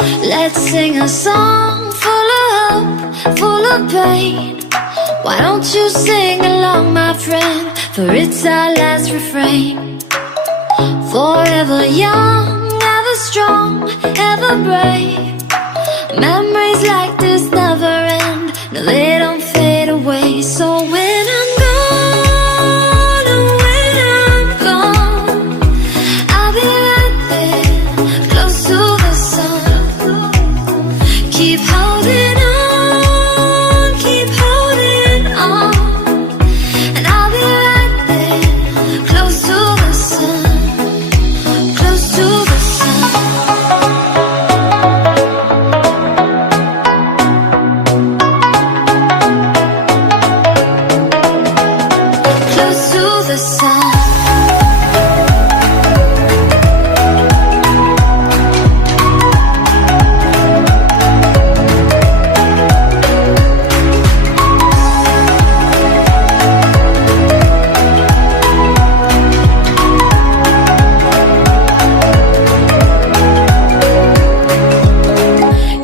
Let's sing a song full of hope, full of pain. Why don't you sing along, my friend, for it's our last refrain. Forever young, ever strong, ever brave. Memories like this never end, no, they don't fade away. So when I'm gone, oh, when I'm gone, I'll be right there, close to the sun. Keep holding on, keep holding on, and I'll be right there, close to the sun, close to the sun. Close to the sun.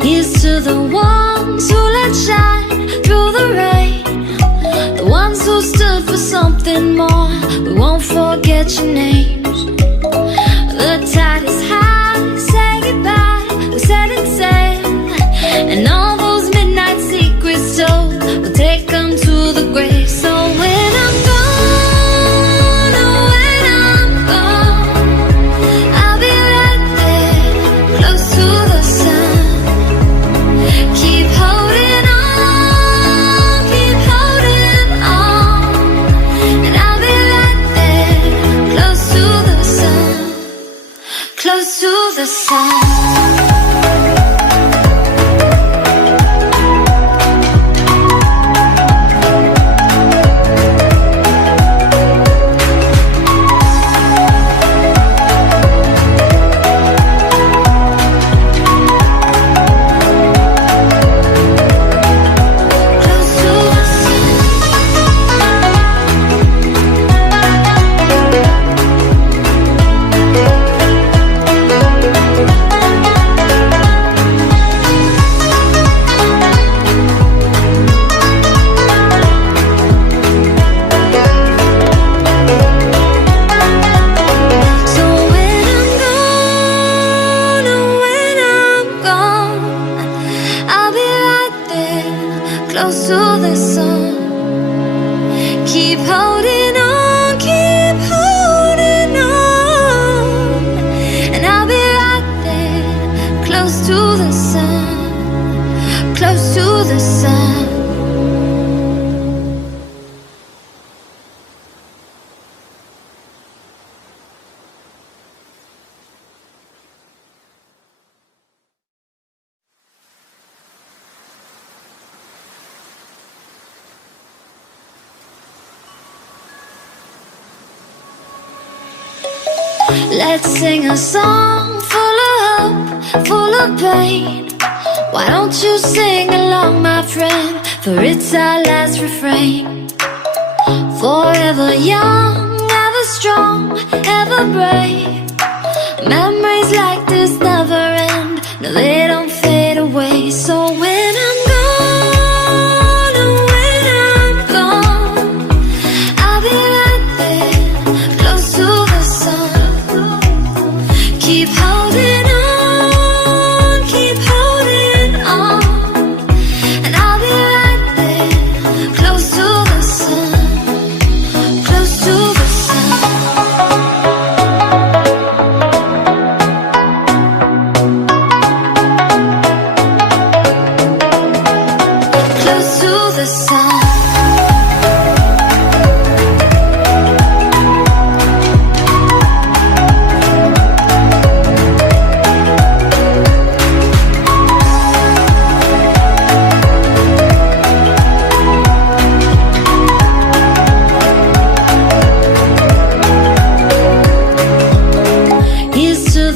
Here's to the ones who let shine through the rain, the ones who stood for something more. We won't forget your names. The tide is high, say goodbye, we set it sail, and all those midnight secrets told, we'll take them to the grave. So when I'm gone, oh, when I'm gone, I'll be right there, close to the sun. Keep holding on, keep holding on, and I'll be right there, close to the sun, close to the sun. Close to the sun. So when I'm gone, oh, when I'm gone, I'll be right there, close to the sun. Keep holding on, keep holding on, and I'll be right there, close to the sun, close to the sun. Let's sing a song full of hope, full of pain. Why don't you sing along, my friend, for it's our last refrain. Forever young, ever strong, ever brave. Memories like this never end.